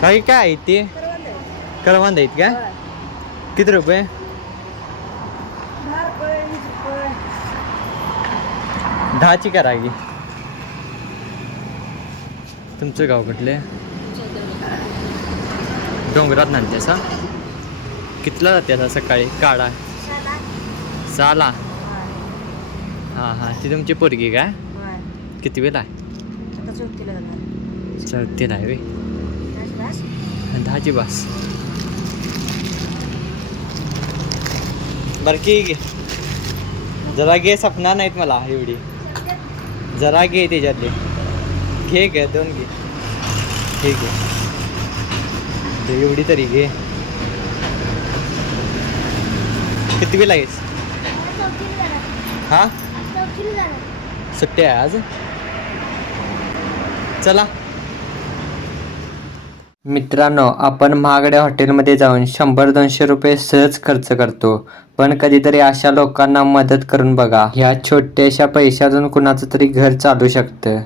काही काय आहे ते करवंद आहेत का? किती रुपये? 10ची करा की. तुमचं गाव कुठले? डोंगरात नांदते असा. कितला जाते आता सकाळी काढा? 6ला. हां हां, ती तुमची पोरगी काय? किती वेळ आहे? 4ला आहे वे. 10ची बस. बरं की घे, जरा घे. सपना नाहीत मला एवढी. जरा घे त्याच्यातले. घे घे, 2 घे. ठीक आहे, एवढी तरी घे. किती वेळ लागेल? हा, सुट्टी आहे आज. चला मित्रांनो, आपण महागड्या हॉटेलमध्ये जाऊन 100-200 रुपये सहज खर्च करतो, पण कधीतरी अशा लोकांना मदत करून बघा. ह्या छोट्याशा पैशातून कुणाचं तरी घर चालू शकतं.